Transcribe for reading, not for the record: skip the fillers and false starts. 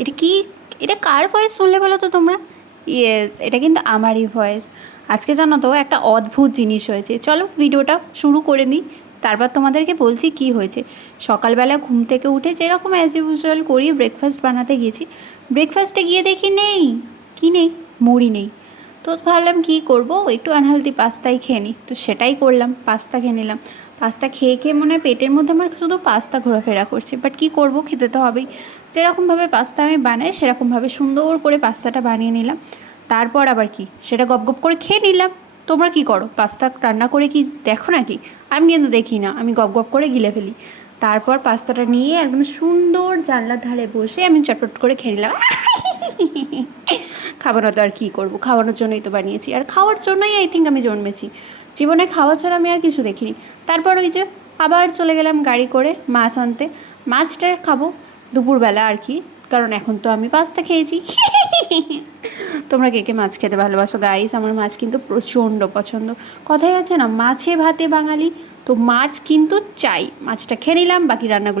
এটা কি, এটা কার ভয়েস শুনলে বলো তো তোমরা? ইয়েস, এটা কিন্তু আমারই ভয়েস। আজকে জানো তো একটা অদ্ভুত জিনিস হয়েছে, চলো ভিডিওটা শুরু করে নিই, তারপর তোমাদেরকে বলছি কি হয়েছে। সকালবেলা ঘুম থেকে উঠে যেরকম অ্যাজ ইউজুয়াল করি ব্রেকফাস্ট বানাতে গেছি, ব্রেকফাস্টে গিয়ে দেখি নেই। কি নেই? মুড়ি নেই। তো ভাবলাম কী করব, একটু আনহেলদি পাস্তাই খেয়ে নিই, তো সেটাই করলাম, পাস্তা খেয়ে নিলাম। পাস্তা খেয়ে খেয়ে মনে হয় পেটের মধ্যে আমার শুধু পাস্তা ঘোরাফেরা করছে, বাট কী করব, খেতে তো হবেই। যেরকমভাবে পাস্তা আমি বানাই সেরকমভাবে সুন্দর করে পাস্তাটা বানিয়ে নিলাম। তারপর আবার কি, সেটা গপ গপ করে খেয়ে নিলাম। তোমরা কি করো, পাস্তা রান্না করে কি দেখো নাকি? আমি কিন্তু দেখি না, আমি গপ গপ করে গিলে ফেলি। তারপর পাস্তাটা নিয়ে একদম সুন্দর জানলার ধারে বসে আমি চটপট করে খেয়ে নিলাম। খাবো না তো আর কী করবো, খাওয়ানোর জন্যই তো বানিয়েছি, আর খাওয়ার জন্যই আই থিঙ্ক আমি জন্মেছি। জীবনে খাওয়া ছাড়া আমি আর কিছু দেখিনি। তারপর ওই যে আবার চলে গেলাম গাড়ি করে মাছ আনতে। মাছটা খাবো দুপুরবেলা আর কি, কারণ এখন তো আমি পাস্তা খেয়েছি। তোমরা কে কে মাছ খেতে ভালোবাসো গাইস? আমার মাছ কিন্তু প্রচণ্ড পছন্দ। কথাই আছে না, মাছে ভাতে বাঙালি। তো মাছ কিন্তু চাই, মাছটা খেয়ে নিলাম, বাকি রান্নাগুলো